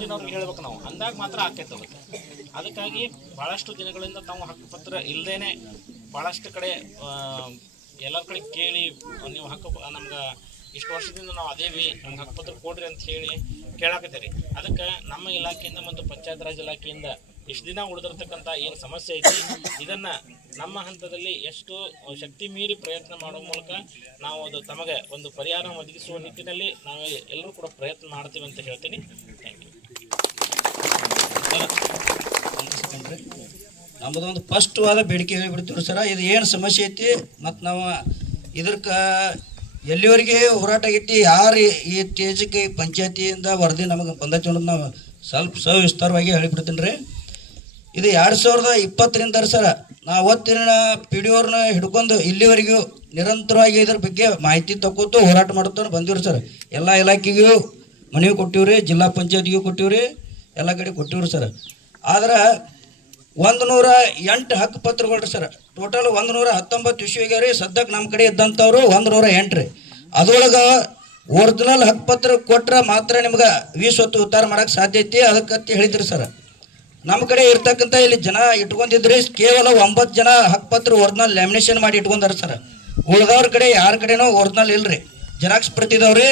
ಮುಂದಿನವ್ರಿಗೆ ಹೇಳ್ಬೇಕು ನಾವು. ಅಂದಾಗ ಮಾತ್ರ ಆಕೈತೆ ಅದು ಅದಕ್ಕಾಗಿ ಭಾಳಷ್ಟು ದಿನಗಳಿಂದ ತಾವು ಹಕ್ಕುಪತ್ರ ಇಲ್ಲದೇನೆ ಭಾಳಷ್ಟು ಕಡೆ ಎಲ್ಲರ ಕಡೆ ಕೇಳಿ, ನೀವು ಹಕ್ಕು ನಮ್ಗೆ ಇಷ್ಟು ವರ್ಷದಿಂದ ನಾವು ಅದೇವಿ, ನಮ್ಗೆ ಹಕ್ಕುಪತ್ರ ಕೊಡ್ರಿ ಅಂತ ಹೇಳಿ ಕೇಳಾಕತ್ತೀರಿ. ಅದಕ್ಕೆ ನಮ್ಮ ಇಲಾಖೆಯಿಂದ ಮತ್ತು ಪಂಚಾಯತ್ ರಾಜ್ ಇಲಾಖೆಯಿಂದ ಇಷ್ಟು ದಿನ ಉಳಿದಿರ್ತಕ್ಕಂಥ ಏನು ಸಮಸ್ಯೆ ಐತಿ, ಇದನ್ನ ನಮ್ಮ ಹಂತದಲ್ಲಿ ಎಷ್ಟು ಶಕ್ತಿ ಮೀರಿ ಪ್ರಯತ್ನ ಮಾಡೋ ಮೂಲಕ ನಾವು ಅದು ತಮಗೆ ಒಂದು ಪರಿಹಾರ ಒದಗಿಸುವ ನಿಟ್ಟಿನಲ್ಲಿ ನಾವು ಎಲ್ಲರೂ ಕೂಡ ಪ್ರಯತ್ನ ಮಾಡ್ತೀವಿ ಅಂತ ಹೇಳ್ತೀನಿ. ಥ್ಯಾಂಕ್ ಯು ನಮ್ಮದೊಂದು ವಾದ ಬೇಡಿಕೆ ಹೇಳಿಬಿಡ್ತೀವಿ ಸರ. ಇದು ಏನು ಸಮಸ್ಯೆ ಐತಿ? ಮತ್ತು ನಾವು ಇದಕ್ಕೆ ಎಲ್ಲಿವರೆಗೆ ಹೋರಾಟ ಆಗೈತಿ? ಯಾರು ಈ ತೇಜಕ್ಕೆ ಪಂಚಾಯತಿಯಿಂದ ವರದಿ ನಮಗೆ ಬಂದೈತಿ ಅನ್ನೋದು ನಾವು ಸ್ವಲ್ಪ ಸವಿಸ್ತಾರವಾಗಿ ಹೇಳಿಬಿಡ್ತೀನಿ ರೀ. ಇದು ಎರಡು ಸಾವಿರದ ಇಪ್ಪತ್ತರಿಂದ ಸರ. ನಾವು ಅವತ್ತಿನ ಪಿ ಡಿ ಅವ್ರನ್ನ ಹಿಡ್ಕೊಂಡು ಇಲ್ಲಿವರೆಗೂ ನಿರಂತರವಾಗಿ ಇದ್ರ ಬಗ್ಗೆ ಮಾಹಿತಿ ತಗೋತು ಹೋರಾಟ ಮಾಡುತ್ತಾ ಬಂದಿವ್ರಿ ಸರ್. ಎಲ್ಲ ಇಲಾಖೆಗೂ ಮನವಿ ಕೊಟ್ಟಿವ್ರಿ, ಜಿಲ್ಲಾ ಪಂಚಾಯತ್ಗೂ ಕೊಟ್ಟಿವ್ರಿ, ಎಲ್ಲ ಕಡೆ ಕೊಟ್ಟಿವ್ರಿ ಸರ್. ಆದ್ರೆ ಒಂದು ನೂರ ಎಂಟು ಹಕ್ಕು ಪತ್ರಗಳು ಸರ್. ಟೋಟಲ್ ಒಂದು ನೂರ ಹತ್ತೊಂಬತ್ತು ವಿಷಯ ಆಗ್ಯಾವ ರೀ ಸದ್ಯಕ್ಕೆ ನಮ್ಮ ಕಡೆ ಇದ್ದಂಥವ್ರು ಒಂದು ನೂರ ಎಂಟು ರೀ ಅದ್ರೊಳಗೆ ಒರಿಜಿನಲ್ ಹಕ್ಕು ಪತ್ರ ಕೊಟ್ರೆ ಮಾತ್ರ ನಿಮ್ಗೆ ವೀಸ್ ಹೊತ್ತು ಉತ್ತಾರ ಮಾಡೋಕ್ಕೆ ಸಾಧ್ಯ ಐತಿ. ಅದಕ್ಕೆ ಹೇಳಿದ್ರಿ ಸರ್. ನಮ್ಮ ಕಡೆ ಇರ್ತಕ್ಕಂಥ ಇಲ್ಲಿ ಜನ ಇಟ್ಕೊಂಡಿದ್ರಿ. ಕೇವಲ ಒಂಬತ್ತು ಜನ ಹಕ್ಕುಪತ್ರ ಒರಿಜಿನಲ್ ಲ್ಯಾಮಿನೇಷನ್ ಮಾಡಿ ಇಟ್ಕೊಂಡಾರ ಸರ್. ಉಳ್ದವ್ರ ಕಡೆ ಯಾರ ಕಡೆನೂ ಒರಿಜಿನಲ್ ಇಲ್ರಿ. ಜೆರಾಕ್ಸ್ ಪ್ರತಿ ಇದಾವ್ರಿ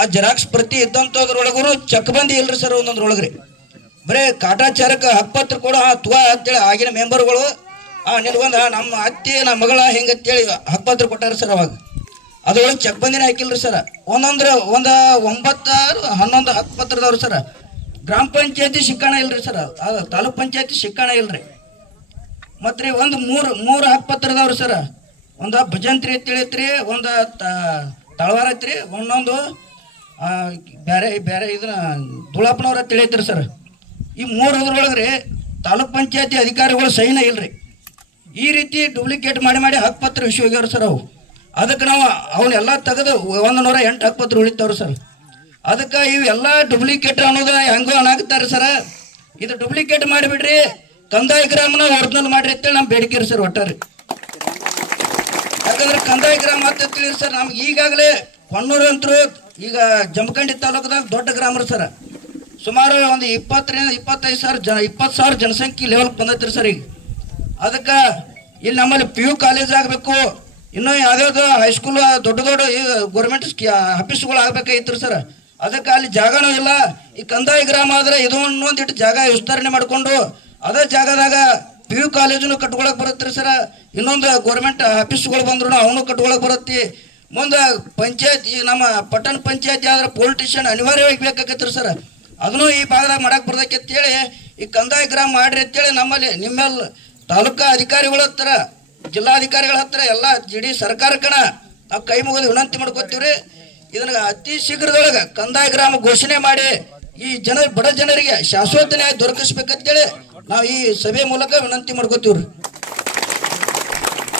ಆ ಜೆರಾಕ್ಸ್ ಪ್ರತಿ ಇದ್ದಂಥದ್ರೊಳಗೂ ಚಕ್ಬಂದಿ ಇಲ್ರಿ ಸರ್ ಒಂದೊಂದ್ರೊಳಗ್ರಿ. ಬರೇ ಕಾಟಾಚಾರಕ್ಕೆ ಹಕ್ಪತ್ರ ಕೊಡು, ಆ ತುವಾ ಅಂತೇಳಿ ಆಗಿನ ಮೆಂಬರ್ಗಳು. ಆ ನಿನ್ಗೊಂದು ನಮ್ಮ ಅತ್ತೆ, ನಮ್ಮ ಮಗಳ ಹೆಂಗ ಅಂತೇಳಿ ಹಕ್ಪತ್ರ ಕೊಟ್ಟಾರ ಸರ್ ಅವಾಗ. ಅದ್ರೊಳಗೆ ಚಕ್ಬಂದಿನ ಹಾಕಿಲ್ರಿ ಸರ್. ಒಂದೊಂದ್ರ, ಒಂದು ಒಂಬತ್ತಾರು, ಹನ್ನೊಂದು ಹಕ್ಪತ್ರದವ್ರು ಸರ್. ಗ್ರಾಮ ಪಂಚಾಯತಿ ಶಿಕ್ಷಣ ಇಲ್ರಿ ಸರ್. ಅದು ತಾಲೂಕ್ ಪಂಚಾಯತಿ ಶಿಕ್ಷಣ ಇಲ್ರಿ. ಮತ್ತು ರೀ ಒಂದು ಮೂರು ಮೂರು ಹಕ್ಪತ್ರದವ್ರು ಸರ್. ಒಂದು ಭಜಂತ್ರಿ ತಿಳಿತ್ರಿ, ಒಂದು ತಳವಾರ ಐತ್ರಿ, ಒಂದೊಂದು ಬೇರೆ ಬೇರೆ ಇದನ್ನ ದುಳಪ್ಪನವ್ರ ತಿಳಿಯತ್ರಿ ಸರ್. ಈ ಮೂರು ಅದ್ರೊಳಗೆ ರೀ ತಾಲೂಕ್ ಪಂಚಾಯತಿ ಅಧಿಕಾರಿಗಳು ಸೈನ ಇಲ್ರಿ. ಈ ರೀತಿ ಡೂಪ್ಲಿಕೇಟ್ ಮಾಡಿ ಮಾಡಿ ಹಕ್ಕುಪತ್ರ ವಿಷಯ ಹೋಗ್ಯಾವ್ರಿ ಸರ್ ಅವು. ಅದಕ್ಕೆ ನಾವು ಅವನ್ನೆಲ್ಲ ತೆಗೆದು ಒಂದು ನೂರ ಎಂಟು ಹಕ್ಕುಪತ್ರ ಉಳಿತಾವ್ರಿ ಸರ್. ಅದಕ್ಕೆ ಇವೆಲ್ಲ ಡೂಪ್ಲಿಕೇಟ್ ಅನ್ನೋದು ಹೆಂಗೋ ಅನ್ನಾಗುತ್ತಾರೆ ಸರ. ಇದು ಡೂಪ್ಲಿಕೇಟ್ ಮಾಡಿಬಿಡ್ರಿ, ಕಂದಾಯ ಗ್ರಾಮನ ಒರಿಜಿನಲ್ ಮಾಡ್ರಿ ಅಂತೇಳಿ ನಮ್ಮ ಬೇಡಿಕೆ ಸರ್ ಒಟ್ಟಾರೆ. ಯಾಕಂದ್ರೆ ಕಂದಾಯ ಗ್ರಾಮ ಅಂತ ತಿಳಿರಿ ಸರ್, ನಮ್ಗೆ ಈಗಾಗಲೇ ಹೊನ್ನೂರು ಅಂತರು ಈಗ ಜಮಖಂಡಿ ತಾಲೂಕದಾಗ ದೊಡ್ಡ ಗ್ರಾಮರು ಸರ್. ಸುಮಾರು ಒಂದು ಇಪ್ಪತ್ತರಿಂದ ಇಪ್ಪತ್ತೈದು ಸಾವಿರ ಜನ, ಇಪ್ಪತ್ತು ಸಾವಿರ ಜನಸಂಖ್ಯೆ ಲೆವೆಲ್ ಬಂದೈತ್ರಿ ಸರ್ ಈಗ ಅದಕ್ಕೆ ಇಲ್ಲಿ ನಮ್ಮಲ್ಲಿ ಪಿ ಯು ಕಾಲೇಜ್ ಆಗಬೇಕು, ಇನ್ನೂ ಯಾವ್ದಾವ್ದು ಹೈಸ್ಕೂಲ್ ದೊಡ್ಡ ದೊಡ್ಡ ಗೌರ್ಮೆಂಟ್ ಆಫೀಸ್ಗಳು ಆಗ್ಬೇಕಾಗಿತ್ತು ಸರ್. ಅದಕ್ಕೆ ಅಲ್ಲಿ ಜಾಗನೂ ಇಲ್ಲ. ಈ ಕಂದಾಯ ಗ್ರಾಮ ಆದ್ರೆ ಇದು ಇನ್ನೊಂದಿಟ್ಟು ಜಾಗ ವಿಸ್ತರಣೆ ಮಾಡಿಕೊಂಡು, ಅದೇ ಜಾಗದಾಗ ಪಿ ಯು ಕಾಲೇಜನ್ನು ಕಟ್ಕೊಳಕ್ಕೆ ಬರುತ್ತೆ ಸರ್. ಇನ್ನೊಂದು ಗೌರ್ಮೆಂಟ್ ಆಫೀಸ್ಗಳು ಬಂದ್ರು ಅವನು ಕಟ್ಕೊಳಕ್ಕೆ ಬರುತ್ತೆ. ಮುಂದೆ ಪಂಚಾಯತ್ ನಮ್ಮ ಪಟ್ಟಣ ಪಂಚಾಯತಿ ಆದ್ರೆ ಪೊಲಿಟಿಷಿಯನ್ ಅನಿವಾರ್ಯವಾಗಿ ಬೇಕಾಗತ್ತೆ ಸರ್. ಅದನ್ನು ಈ ಭಾಗದಾಗ ಮಾಡಕ್ ಬರ್ತೈತಿ ಅಂತೇಳಿ ಈ ಕಂದಾಯ ಗ್ರಾಮ ಮಾಡ್ರಿ ಅಂತೇಳಿ ನಮ್ಮಲ್ಲಿ ನಿಮ್ಮೆಲ್ಲ ತಾಲೂಕಾ ಅಧಿಕಾರಿಗಳ ಹತ್ರ, ಜಿಲ್ಲಾಧಿಕಾರಿಗಳ ಹತ್ರ, ಎಲ್ಲ ಜಿಡಿ ಕಣ ನಾವು ಕೈ ಮುಗಿದು ವಿನಂತಿ ಮಾಡ್ಕೋತೀವ್ರಿ. ಇದನ್ನ ಅತಿ ಶೀಘ್ರದೊಳಗೆ ಕಂದಾಯ ಗ್ರಾಮ ಘೋಷಣೆ ಮಾಡಿ ಈ ಜನ ಬಡ ಜನರಿಗೆ ಶಾಶ್ವತ ನ್ಯಾಯ ದೊರಕಿಸ್ಬೇಕಂತೇಳಿ ನಾವು ಈ ಸಭೆ ಮೂಲಕ ವಿನಂತಿ ಮಾಡ್ಕೋತೀವ್ರಿ.